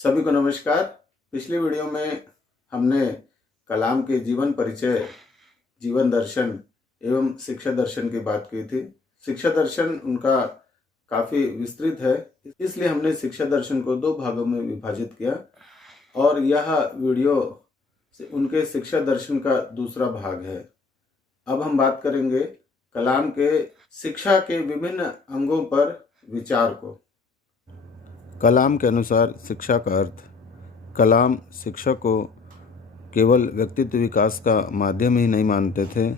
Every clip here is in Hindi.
सभी को नमस्कार। पिछली वीडियो में हमने कलाम के जीवन परिचय, जीवन दर्शन एवं शिक्षा दर्शन की बात की थी। शिक्षा दर्शन उनका काफ़ी विस्तृत है, इसलिए हमने शिक्षा दर्शन को दो भागों में विभाजित किया और यह वीडियो उनके शिक्षा दर्शन का दूसरा भाग है। अब हम बात करेंगे कलाम के शिक्षा के विभिन्न अंगों पर विचार को। कलाम के अनुसार शिक्षा का अर्थ, कलाम शिक्षा को केवल व्यक्तित्व विकास का माध्यम ही नहीं मानते थे,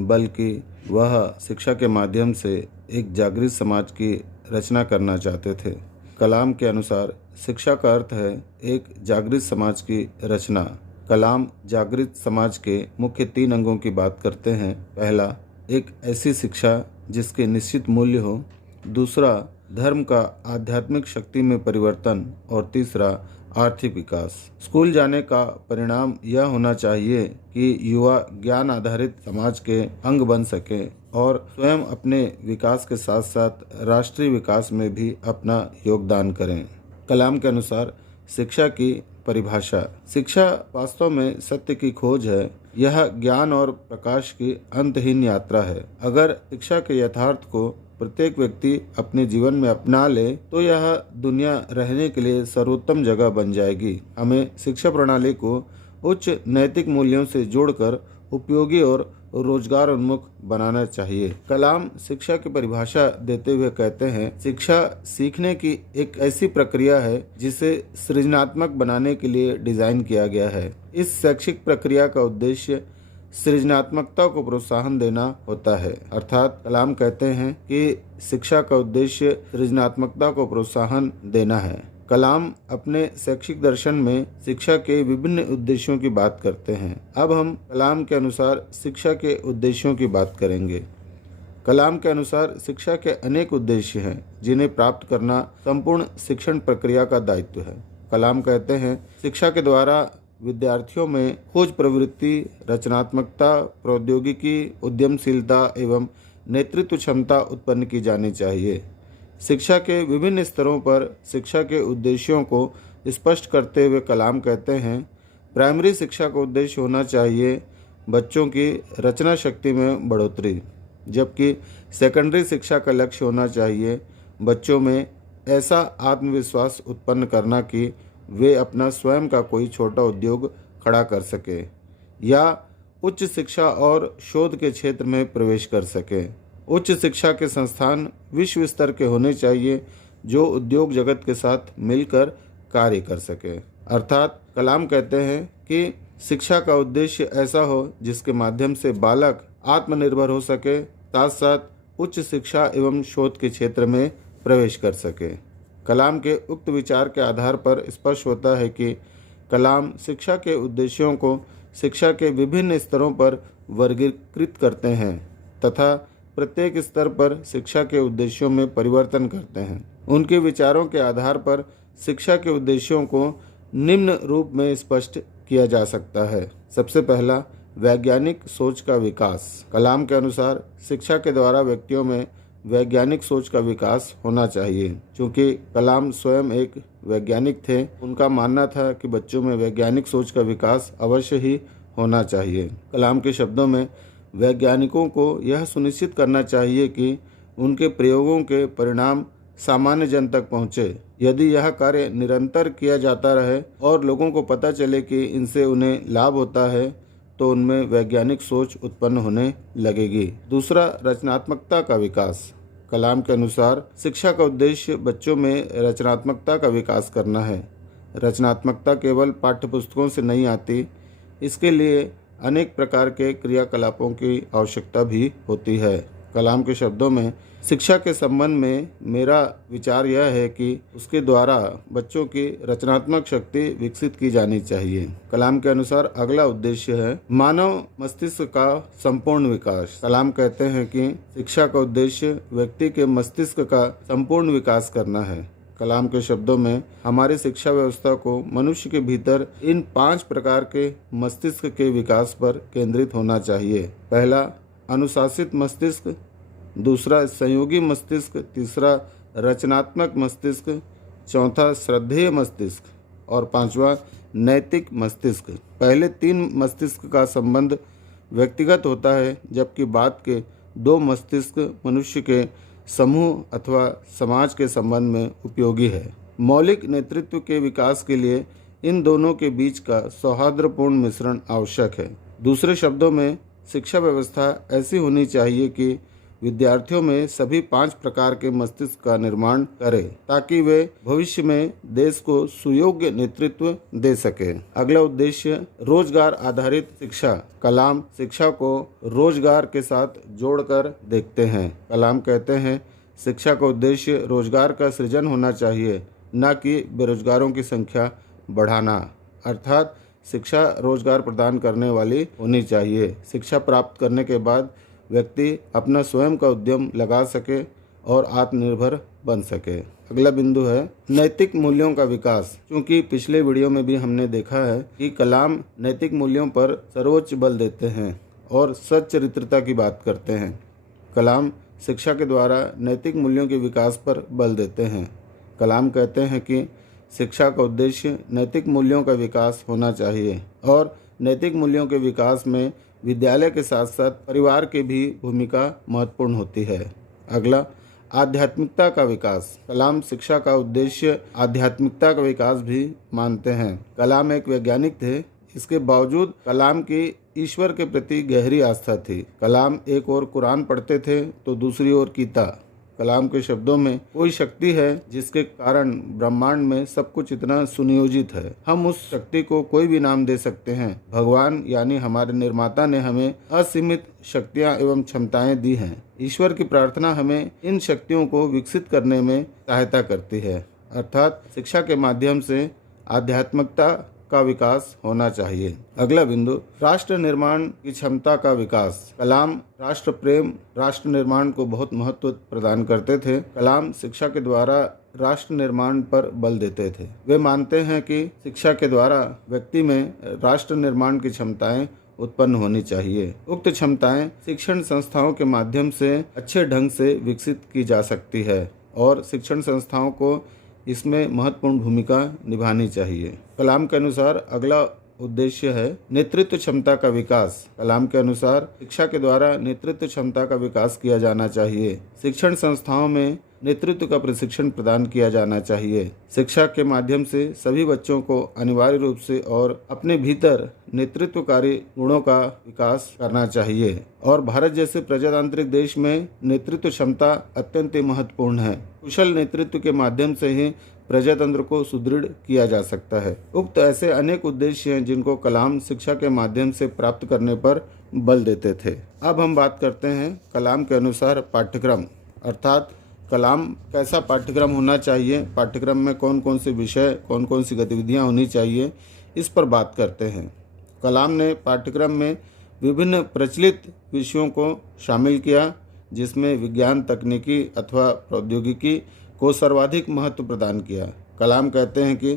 बल्कि वह शिक्षा के माध्यम से एक जागृत समाज की रचना करना चाहते थे। कलाम के अनुसार शिक्षा का अर्थ है एक जागृत समाज की रचना। कलाम जागृत समाज के मुख्य 3 अंगों की बात करते हैं। पहला, एक ऐसी शिक्षा जिसके निश्चित मूल्य हो। दूसरा, धर्म का आध्यात्मिक शक्ति में परिवर्तन। और तीसरा, आर्थिक विकास। स्कूल जाने का परिणाम यह होना चाहिए कि युवा ज्ञान आधारित समाज के अंग बन सके और स्वयं अपने विकास के साथ साथ राष्ट्रीय विकास में भी अपना योगदान करें। कलाम के अनुसार शिक्षा की परिभाषा, शिक्षा वास्तव में सत्य की खोज है। यह ज्ञान और प्रकाश की अंतहीन यात्रा है। अगर शिक्षा के यथार्थ को प्रत्येक व्यक्ति अपने जीवन में अपना ले तो यह दुनिया रहने के लिए सर्वोत्तम जगह बन जाएगी। हमें शिक्षा प्रणाली को उच्च नैतिक मूल्यों से जोड़कर उपयोगी और रोजगार उन्मुख बनाना चाहिए। कलाम शिक्षा की परिभाषा देते हुए कहते हैं, शिक्षा सीखने की एक ऐसी प्रक्रिया है जिसे सृजनात्मक बनाने के लिए डिजाइन किया गया है। इस शैक्षिक प्रक्रिया का उद्देश्य सृजनात्मकता को प्रोत्साहन देना होता है। अर्थात कलाम कहते हैं कि शिक्षा का उद्देश्य सृजनात्मकता को प्रोत्साहन देना है। कलाम अपने शैक्षिक दर्शन में शिक्षा के विभिन्न उद्देश्यों की बात करते हैं। अब हम कलाम के अनुसार शिक्षा के उद्देश्यों की बात करेंगे। कलाम के अनुसार शिक्षा के अनेक उद्देश्य हैं जिन्हें प्राप्त करना संपूर्ण शिक्षण प्रक्रिया का दायित्व है। कलाम कहते हैं, शिक्षा के द्वारा विद्यार्थियों में खोज प्रवृत्ति, रचनात्मकता, प्रौद्योगिकी, उद्यमशीलता एवं नेतृत्व क्षमता उत्पन्न की जानी चाहिए। शिक्षा के विभिन्न स्तरों पर शिक्षा के उद्देश्यों को स्पष्ट करते हुए कलाम कहते हैं, प्राइमरी शिक्षा का उद्देश्य होना चाहिए बच्चों की रचना शक्ति में बढ़ोतरी, जबकि सेकेंडरी शिक्षा का लक्ष्य होना चाहिए बच्चों में ऐसा आत्मविश्वास उत्पन्न करना कि वे अपना स्वयं का कोई छोटा उद्योग खड़ा कर सके या उच्च शिक्षा और शोध के क्षेत्र में प्रवेश कर सके। उच्च शिक्षा के संस्थान विश्व स्तर के होने चाहिए जो उद्योग जगत के साथ मिलकर कार्य कर सके। अर्थात कलाम कहते हैं कि शिक्षा का उद्देश्य ऐसा हो जिसके माध्यम से बालक आत्मनिर्भर हो सके, साथ साथ उच्च शिक्षा एवं शोध के क्षेत्र में प्रवेश कर सके। कलाम के उक्त विचार के आधार पर स्पष्ट होता है कि कलाम शिक्षा के उद्देश्यों को शिक्षा के विभिन्न स्तरों पर वर्गीकृत करते हैं तथा प्रत्येक स्तर पर शिक्षा के उद्देश्यों में परिवर्तन करते हैं। उनके विचारों के आधार पर शिक्षा के उद्देश्यों को निम्न रूप में स्पष्ट किया जा सकता है। सबसे पहला, वैज्ञानिक सोच का विकास। कलाम के अनुसार शिक्षा के द्वारा व्यक्तियों में वैज्ञानिक सोच का विकास होना चाहिए। क्योंकि कलाम स्वयं एक वैज्ञानिक थे, उनका मानना था कि बच्चों में वैज्ञानिक सोच का विकास अवश्य ही होना चाहिए। कलाम के शब्दों में, वैज्ञानिकों को यह सुनिश्चित करना चाहिए कि उनके प्रयोगों के परिणाम सामान्य जन तक पहुँचे। यदि यह कार्य निरंतर किया जाता रहे और लोगों को पता चले कि इनसे उन्हें लाभ होता है तो उनमें वैज्ञानिक सोच उत्पन्न होने लगेगी। दूसरा, रचनात्मकता का विकास। कलाम के अनुसार शिक्षा का उद्देश्य बच्चों में रचनात्मकता का विकास करना है। रचनात्मकता केवल पाठ्यपुस्तकों से नहीं आती, इसके लिए अनेक प्रकार के क्रियाकलापों की आवश्यकता भी होती है। कलाम के शब्दों में, शिक्षा के संबंध में मेरा विचार यह है कि उसके द्वारा बच्चों की रचनात्मक शक्ति विकसित की जानी चाहिए। कलाम के अनुसार अगला उद्देश्य है मानव मस्तिष्क का संपूर्ण विकास। कलाम कहते हैं कि शिक्षा का उद्देश्य व्यक्ति के मस्तिष्क का संपूर्ण विकास करना है। कलाम के शब्दों में, हमारी शिक्षा व्यवस्था को मनुष्य के भीतर इन 5 प्रकार के मस्तिष्क के विकास पर केंद्रित होना चाहिए। पहला, अनुशासित मस्तिष्क। दूसरा, संयोगी मस्तिष्क। तीसरा, रचनात्मक मस्तिष्क। चौथा, श्रद्धेय मस्तिष्क। और पांचवा नैतिक मस्तिष्क। पहले तीन मस्तिष्क का संबंध व्यक्तिगत होता है, जबकि बाद के दो मस्तिष्क मनुष्य के समूह अथवा समाज के संबंध में उपयोगी है। मौलिक नेतृत्व के विकास के लिए इन दोनों के बीच का सौहार्दपूर्ण मिश्रण आवश्यक है। दूसरे शब्दों में, शिक्षा व्यवस्था ऐसी होनी चाहिए कि विद्यार्थियों में सभी 5 प्रकार के मस्तिष्क का निर्माण करे, ताकि वे भविष्य में देश को सुयोग्य नेतृत्व दे सके। अगला उद्देश्य रोजगार आधारित शिक्षा। कलाम शिक्षा को रोजगार के साथ जोड़कर देखते हैं। कलाम कहते हैं, शिक्षा का उद्देश्य रोजगार का सृजन होना चाहिए, न कि बेरोजगारों की संख्या बढ़ाना। अर्थात शिक्षा रोजगार प्रदान करने वाली होनी चाहिए। शिक्षा प्राप्त करने के बाद व्यक्ति अपना स्वयं का उद्यम लगा सके और आत्मनिर्भर बन सके। अगला बिंदु है नैतिक मूल्यों का विकास। क्योंकि पिछले वीडियो में भी हमने देखा है कि कलाम नैतिक मूल्यों पर सर्वोच्च बल देते हैं और सच्चरित्रता की बात करते हैं। कलाम शिक्षा के द्वारा नैतिक मूल्यों के विकास पर बल देते हैं। कलाम कहते हैं कि शिक्षा का उद्देश्य नैतिक मूल्यों का विकास होना चाहिए और नैतिक मूल्यों के विकास में विद्यालय के साथ साथ परिवार की भी भूमिका महत्वपूर्ण होती है। अगला आध्यात्मिकता का विकास। कलाम शिक्षा का उद्देश्य आध्यात्मिकता का विकास भी मानते हैं। कलाम एक वैज्ञानिक थे, इसके बावजूद कलाम की ईश्वर के प्रति गहरी आस्था थी। कलाम एक ओर कुरान पढ़ते थे तो दूसरी ओर गीता। कलाम के शब्दों में कोई शक्ति है जिसके कारण ब्रह्मांड में सब कुछ इतना सुनियोजित है। हम उस शक्ति को कोई भी नाम दे सकते हैं। भगवान यानी हमारे निर्माता ने हमें असीमित शक्तियां एवं क्षमताएं दी हैं। ईश्वर की प्रार्थना हमें इन शक्तियों को विकसित करने में सहायता करती है। अर्थात शिक्षा के माध्यम से आध्यात्मिकता का विकास होना चाहिए। अगला बिंदु राष्ट्र निर्माण की क्षमता का विकास। कलाम राष्ट्र प्रेम, राष्ट्र निर्माण को बहुत महत्व प्रदान करते थे। कलाम शिक्षा के द्वारा राष्ट्र निर्माण पर बल देते थे। वे मानते हैं कि शिक्षा के द्वारा व्यक्ति में राष्ट्र निर्माण की क्षमताएं उत्पन्न होनी चाहिए। उक्त क्षमताएं शिक्षण संस्थाओं के माध्यम से अच्छे ढंग से विकसित की जा सकती है और शिक्षण संस्थाओं को इसमें महत्वपूर्ण भूमिका निभानी चाहिए। कलाम के अनुसार अगला उद्देश्य है नेतृत्व क्षमता का विकास। कलाम के अनुसार शिक्षा के द्वारा नेतृत्व क्षमता का विकास किया जाना चाहिए। शिक्षण संस्थाओं में नेतृत्व का प्रशिक्षण प्रदान किया जाना चाहिए। शिक्षा के माध्यम से सभी बच्चों को अनिवार्य रूप से और अपने भीतर नेतृत्वकारी गुणों का विकास करना चाहिए और भारत जैसे प्रजातांत्रिक देश में नेतृत्व क्षमता अत्यंत महत्वपूर्ण है। कुशल नेतृत्व के माध्यम से ही प्रजातंत्र को सुदृढ़ किया जा सकता है। उक्त ऐसे अनेक उद्देश्य हैं जिनको कलाम शिक्षा के माध्यम से प्राप्त करने पर बल देते थे। अब हम बात करते हैं कलाम के अनुसार पाठ्यक्रम, अर्थात कलाम कैसा पाठ्यक्रम होना चाहिए, पाठ्यक्रम में कौन कौन से विषय, कौन कौन सी गतिविधियां होनी चाहिए, इस पर बात करते हैं। कलाम ने पाठ्यक्रम में विभिन्न प्रचलित विषयों को शामिल किया, जिसमें विज्ञान, तकनीकी अथवा प्रौद्योगिकी को सर्वाधिक महत्व प्रदान किया। कलाम कहते हैं कि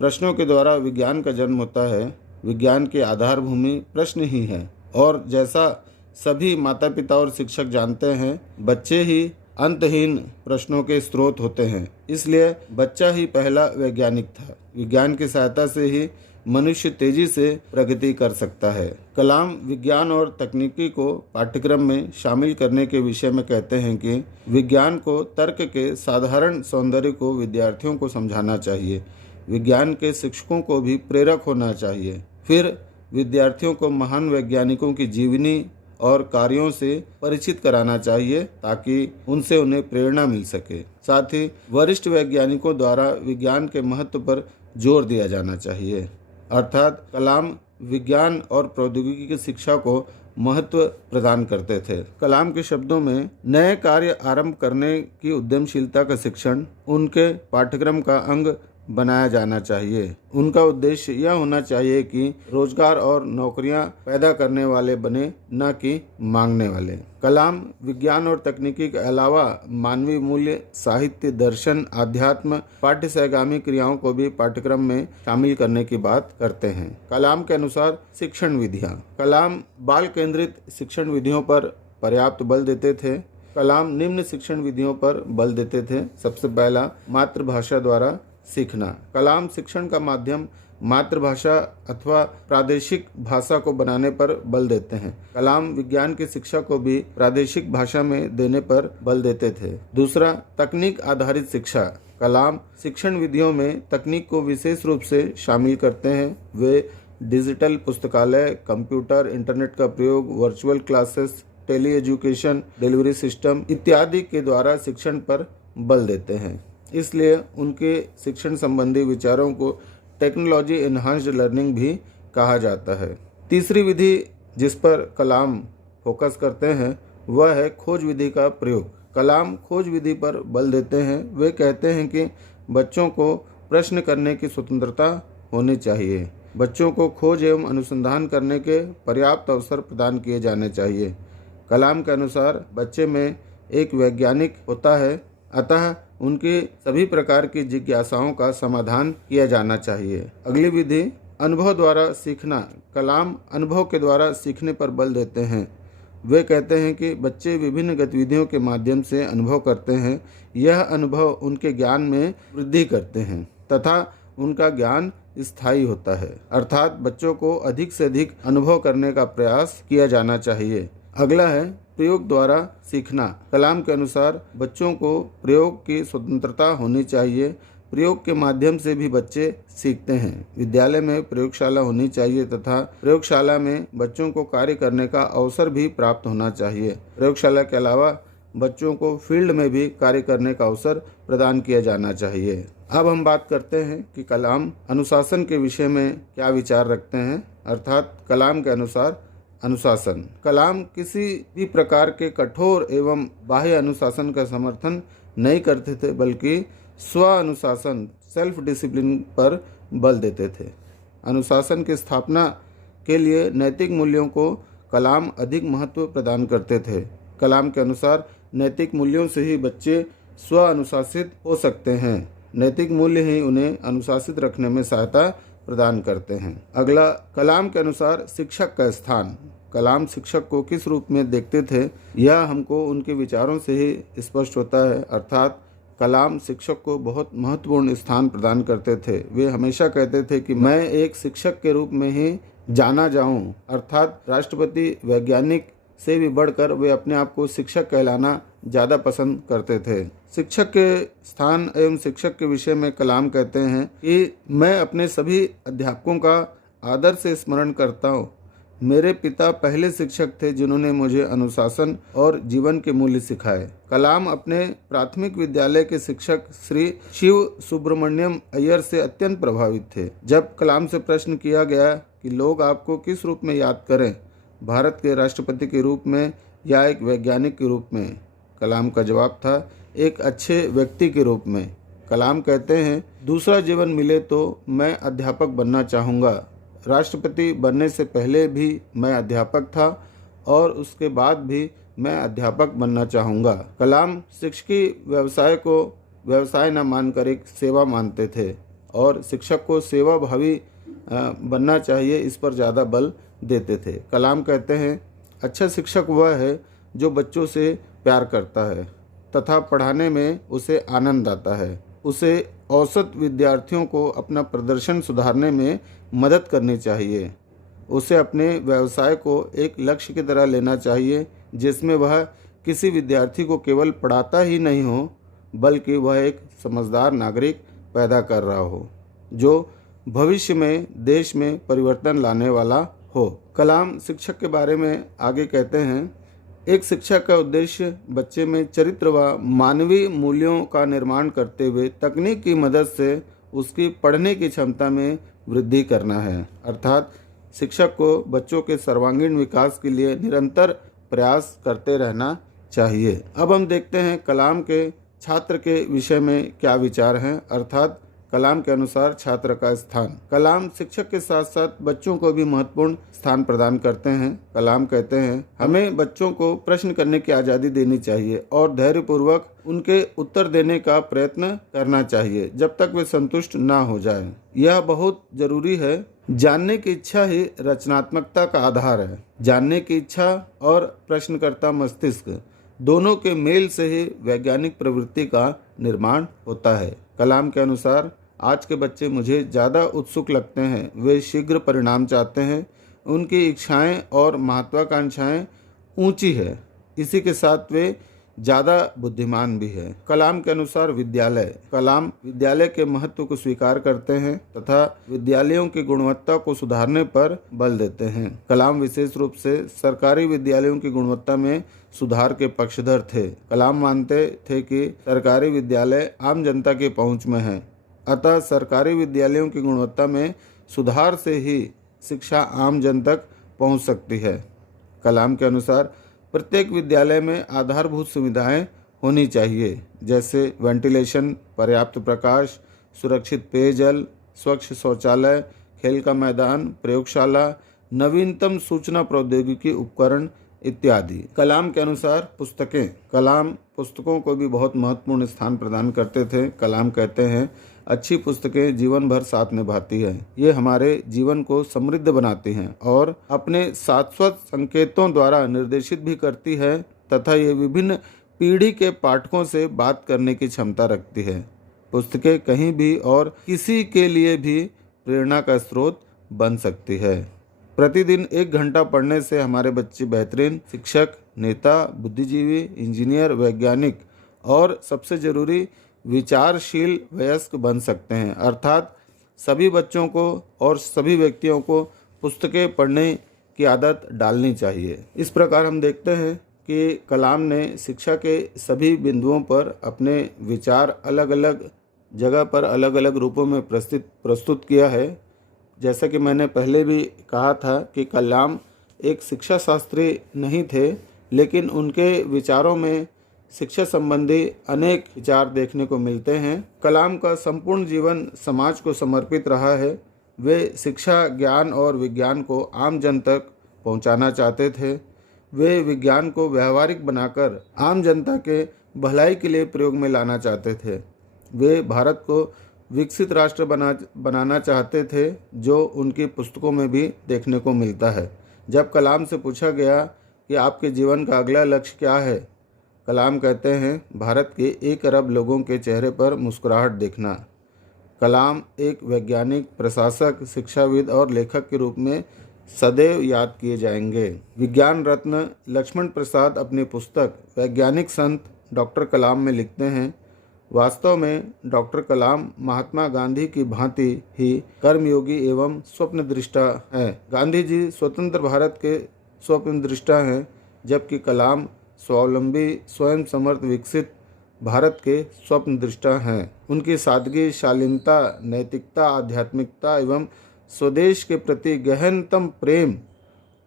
प्रश्नों के द्वारा विज्ञान का जन्म होता है। विज्ञान की आधार भूमि प्रश्न ही है और जैसा सभी माता पिता और शिक्षक जानते हैं, बच्चे ही अंतहीन प्रश्नों के स्रोत होते हैं। इसलिए बच्चा ही पहला वैज्ञानिक था। विज्ञान की सहायता से ही मनुष्य तेजी से प्रगति कर सकता है। कलाम विज्ञान और तकनीकी को पाठ्यक्रम में शामिल करने के विषय में कहते हैं कि विज्ञान को तर्क के साधारण सौंदर्य को विद्यार्थियों को समझाना चाहिए। विज्ञान के शिक्षकों को भी प्रेरक होना चाहिए। फिर विद्यार्थियों को महान वैज्ञानिकों की जीवनी और कार्यों से परिचित कराना चाहिए ताकि उनसे उन्हें प्रेरणा मिल सके। साथ ही वरिष्ठ वैज्ञानिकों द्वारा विज्ञान के महत्व पर जोर दिया जाना चाहिए। अर्थात कलाम विज्ञान और प्रौद्योगिकी की शिक्षा को महत्व प्रदान करते थे। कलाम के शब्दों में नए कार्य आरंभ करने की उद्यमशीलता का शिक्षण उनके पाठ्यक्रम का अंग बनाया जाना चाहिए। उनका उद्देश्य यह होना चाहिए कि रोजगार और नौकरियां पैदा करने वाले बने, न कि मांगने वाले। कलाम विज्ञान और तकनीकी के अलावा मानवीय मूल्य, साहित्य, दर्शन, अध्यात्म, पाठ्य सहगामी क्रियाओं को भी पाठ्यक्रम में शामिल करने की बात करते हैं। कलाम के अनुसार शिक्षण विधियां। कलाम बाल केंद्रित शिक्षण विधियों पर पर्याप्त बल देते थे। कलाम निम्न शिक्षण विधियों पर बल देते थे। सबसे पहला, मातृभाषा द्वारा सीखना। कलाम शिक्षण का माध्यम मातृभाषा अथवा प्रादेशिक भाषा को बनाने पर बल देते हैं। कलाम विज्ञान की शिक्षा को भी प्रादेशिक भाषा में देने पर बल देते थे। दूसरा, तकनीक आधारित शिक्षा। कलाम शिक्षण विधियों में तकनीक को विशेष रूप से शामिल करते हैं। वे डिजिटल पुस्तकालय, कंप्यूटर, इंटरनेट का प्रयोग, virtual classes, tele education, delivery system इत्यादि के द्वारा शिक्षण पर बल देते हैं। इसलिए उनके शिक्षण संबंधी विचारों को टेक्नोलॉजी एनहांस्ड लर्निंग भी कहा जाता है। तीसरी विधि जिस पर कलाम फोकस करते हैं वह है खोज विधि का प्रयोग। कलाम खोज विधि पर बल देते हैं। वे कहते हैं कि बच्चों को प्रश्न करने की स्वतंत्रता होनी चाहिए। बच्चों को खोज एवं अनुसंधान करने के पर्याप्त अवसर प्रदान किए जाने चाहिए। कलाम के अनुसार बच्चे में एक वैज्ञानिक होता है, अतः उनकी सभी प्रकार की जिज्ञासाओं का समाधान किया जाना चाहिए। अगली विधि अनुभव द्वारा सीखना। कलाम अनुभव के द्वारा सीखने पर बल देते हैं। वे कहते हैं कि बच्चे विभिन्न गतिविधियों के माध्यम से अनुभव करते हैं। यह अनुभव उनके ज्ञान में वृद्धि करते हैं तथा उनका ज्ञान स्थायी होता है। अर्थात बच्चों को अधिक से अधिक अनुभव करने का प्रयास किया जाना चाहिए। अगला है प्रयोग द्वारा सीखना। कलाम के अनुसार बच्चों को प्रयोग की स्वतंत्रता होनी चाहिए। प्रयोग के माध्यम से भी बच्चे सीखते हैं। विद्यालय में प्रयोगशाला होनी चाहिए तथा प्रयोगशाला में बच्चों को कार्य करने का अवसर भी प्राप्त होना चाहिए। प्रयोगशाला के अलावा बच्चों को फील्ड में भी कार्य करने का अवसर प्रदान किया जाना चाहिए। अब हम बात करते हैं कि कलाम अनुशासन के विषय में क्या विचार रखते हैं। अर्थात कलाम के अनुसार अनुशासन। कलाम किसी भी प्रकार के कठोर एवं बाह्य अनुशासन का समर्थन नहीं करते थे, बल्कि स्व अनुशासन सेल्फ डिसिप्लिन पर बल देते थे। अनुशासन की स्थापना के लिए नैतिक मूल्यों को कलाम अधिक महत्व प्रदान करते थे। कलाम के अनुसार नैतिक मूल्यों से ही बच्चे स्व अनुशासित हो सकते हैं। नैतिक मूल्य ही उन्हें अनुशासित रखने में सहायता प्रदान करते हैं। अगला, कलाम के अनुसार शिक्षक का स्थान। कलाम शिक्षक को किस रूप में देखते थे यह हमको उनके विचारों से ही स्पष्ट होता है। अर्थात कलाम शिक्षक को बहुत महत्वपूर्ण स्थान प्रदान करते थे। वे हमेशा कहते थे कि मैं एक शिक्षक के रूप में ही जाना जाऊं। अर्थात राष्ट्रपति, वैज्ञानिक से भी बढ़कर वे अपने आप को शिक्षक कहलाना ज़्यादा पसंद करते थे। शिक्षक के स्थान एवं शिक्षक के विषय में कलाम कहते हैं कि मैं अपने सभी अध्यापकों का आदर से स्मरण करता हूँ। मेरे पिता पहले शिक्षक थे जिन्होंने मुझे अनुशासन और जीवन के मूल्य सिखाए। कलाम अपने प्राथमिक विद्यालय के शिक्षक श्री शिव सुब्रमण्यम अय्यर से अत्यंत प्रभावित थे। जब कलाम से प्रश्न किया गया कि लोग आपको किस रूप में याद करें, भारत के राष्ट्रपति के रूप में या एक वैज्ञानिक के रूप में, कलाम का जवाब था एक अच्छे व्यक्ति के रूप में। कलाम कहते हैं दूसरा जीवन मिले तो मैं अध्यापक बनना चाहूँगा। राष्ट्रपति बनने से पहले भी मैं अध्यापक था और उसके बाद भी मैं अध्यापक बनना चाहूँगा। कलाम शिक्षकी व्यवसाय को व्यवसाय न मानकर एक सेवा मानते थे और शिक्षक को सेवा भावी बनना चाहिए, इस पर ज़्यादा बल देते थे। कलाम कहते हैं अच्छा शिक्षक वह है जो बच्चों से प्यार करता है तथा पढ़ाने में उसे आनंद आता है। उसे औसत विद्यार्थियों को अपना प्रदर्शन सुधारने में मदद करनी चाहिए। उसे अपने व्यवसाय को एक लक्ष्य की तरह लेना चाहिए जिसमें वह किसी विद्यार्थी को केवल पढ़ाता ही नहीं हो, बल्कि वह एक समझदार नागरिक पैदा कर रहा हो जो भविष्य में देश में परिवर्तन लाने वाला हो। कलाम शिक्षक के बारे में आगे कहते हैं एक शिक्षक का उद्देश्य बच्चे में चरित्र व मानवीय मूल्यों का निर्माण करते हुए तकनीक की मदद से उसकी पढ़ने की क्षमता में वृद्धि करना है। अर्थात शिक्षक को बच्चों के सर्वांगीण विकास के लिए निरंतर प्रयास करते रहना चाहिए। अब हम देखते हैं कलाम के छात्र के विषय में क्या विचार हैं। अर्थात कलाम के अनुसार छात्र का स्थान। कलाम शिक्षक के साथ साथ बच्चों को भी महत्वपूर्ण स्थान प्रदान करते हैं। कलाम कहते हैं हमें बच्चों को प्रश्न करने की आज़ादी देनी चाहिए और धैर्यपूर्वक उनके उत्तर देने का प्रयत्न करना चाहिए जब तक वे संतुष्ट ना हो जाए। यह बहुत जरूरी है। जानने की इच्छा ही रचनात्मकता का आधार है। जानने की इच्छा और प्रश्नकर्ता मस्तिष्क दोनों के मेल से ही वैज्ञानिक प्रवृत्ति का निर्माण होता है। कलाम के अनुसार आज के बच्चे मुझे ज़्यादा उत्सुक लगते हैं, वे शीघ्र परिणाम चाहते हैं, उनकी इच्छाएं और महत्वाकांक्षाएं ऊंची है, इसी के साथ वे ज़्यादा बुद्धिमान भी है। कलाम के अनुसार कलाम विद्यालय के महत्व को स्वीकार करते हैं तथा विद्यालयों की गुणवत्ता को सुधारने पर बल देते हैं। कलाम विशेष रूप से सरकारी विद्यालयों की गुणवत्ता में सुधार के पक्षधर थे। कलाम मानते थे कि सरकारी विद्यालय आम जनता की पहुंच में है, अतः सरकारी विद्यालयों की गुणवत्ता में सुधार से ही शिक्षा आम जन तक पहुंच सकती है। कलाम के अनुसार प्रत्येक विद्यालय में आधारभूत सुविधाएं होनी चाहिए, जैसे वेंटिलेशन, पर्याप्त प्रकाश, सुरक्षित पेयजल, स्वच्छ शौचालय, खेल का मैदान, प्रयोगशाला, नवीनतम सूचना प्रौद्योगिकी उपकरण इत्यादि। कलाम के अनुसार कलाम पुस्तकों को भी बहुत महत्वपूर्ण स्थान प्रदान करते थे। कलाम कहते हैं, अच्छी पुस्तकें जीवन भर साथ निभाती है, ये हमारे जीवन को समृद्ध बनाती हैं और अपने शाश्वत संकेतों द्वारा निर्देशित भी करती है तथा ये विभिन्न पीढ़ी के पाठकों से बात करने की क्षमता रखती है। पुस्तकें कहीं भी और किसी के लिए भी प्रेरणा का स्रोत बन सकती है। प्रतिदिन 1 घंटा पढ़ने से हमारे बच्चे बेहतरीन शिक्षक, नेता, बुद्धिजीवी, इंजीनियर, वैज्ञानिक और सबसे जरूरी विचारशील वयस्क बन सकते हैं। अर्थात सभी बच्चों को और सभी व्यक्तियों को पुस्तकें पढ़ने की आदत डालनी चाहिए। इस प्रकार हम देखते हैं कि कलाम ने शिक्षा के सभी बिंदुओं पर अपने विचार अलग अलग जगह पर अलग अलग रूपों में प्रस्तुत किया है। जैसा कि मैंने पहले भी कहा था कि कलाम एक शिक्षा शास्त्री नहीं थे, लेकिन उनके विचारों में शिक्षा संबंधी अनेक विचार देखने को मिलते हैं। कलाम का संपूर्ण जीवन समाज को समर्पित रहा है। वे शिक्षा, ज्ञान और विज्ञान को आम जन तक पहुंचाना चाहते थे। वे विज्ञान को व्यवहारिक बनाकर आम जनता के भलाई के लिए प्रयोग में लाना चाहते थे। वे भारत को विकसित राष्ट्र बनाना चाहते थे, जो उनकी पुस्तकों में भी देखने को मिलता है। जब कलाम से पूछा गया कि आपके जीवन का अगला लक्ष्य क्या है, कलाम कहते हैं, भारत के 1 अरब लोगों के चेहरे पर मुस्कुराहट देखना। कलाम एक वैज्ञानिक, प्रशासक, शिक्षाविद और लेखक के रूप में सदैव याद किए जाएंगे। विज्ञान रत्न लक्ष्मण प्रसाद अपनी पुस्तक वैज्ञानिक संत डॉक्टर कलाम में लिखते हैं, वास्तव में डॉक्टर कलाम महात्मा गांधी की भांति ही कर्मयोगी एवं स्वप्नदृष्टा हैं। गांधी जी स्वतंत्र भारत के स्वप्नदृष्टा हैं, जबकि कलाम स्वावलंबी, स्वयं समर्थ, विकसित भारत के स्वप्नदृष्टा हैं। उनकी सादगी, शालीनता, नैतिकता, आध्यात्मिकता एवं स्वदेश के प्रति गहनतम प्रेम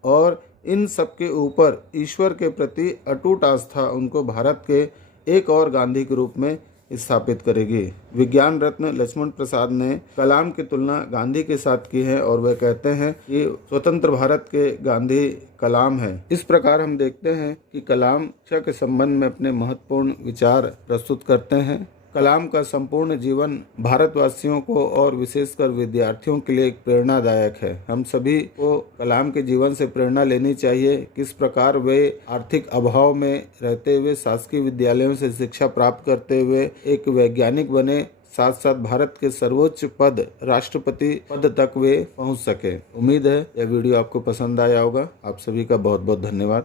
और इन सब के ऊपर ईश्वर के प्रति अटूट आस्था उनको भारत के एक और गांधी के रूप में स्थापित करेगी। विज्ञान रत्न लक्ष्मण प्रसाद ने कलाम की तुलना गांधी के साथ की है और वे कहते हैं कि स्वतंत्र भारत के गांधी कलाम है। इस प्रकार हम देखते हैं कि कलाम शिक्षा के संबंध में अपने महत्वपूर्ण विचार प्रस्तुत करते हैं। कलाम का संपूर्ण जीवन भारतवासियों को और विशेषकर विद्यार्थियों के लिए एक प्रेरणादायक है। हम सभी को कलाम के जीवन से प्रेरणा लेनी चाहिए। किस प्रकार वे आर्थिक अभाव में रहते हुए शासकीय विद्यालयों से शिक्षा प्राप्त करते हुए एक वैज्ञानिक बने, साथ साथ भारत के सर्वोच्च पद राष्ट्रपति पद तक वे पहुंच सके। उम्मीद है यह वीडियो आपको पसंद आया होगा। आप सभी का बहुत बहुत धन्यवाद।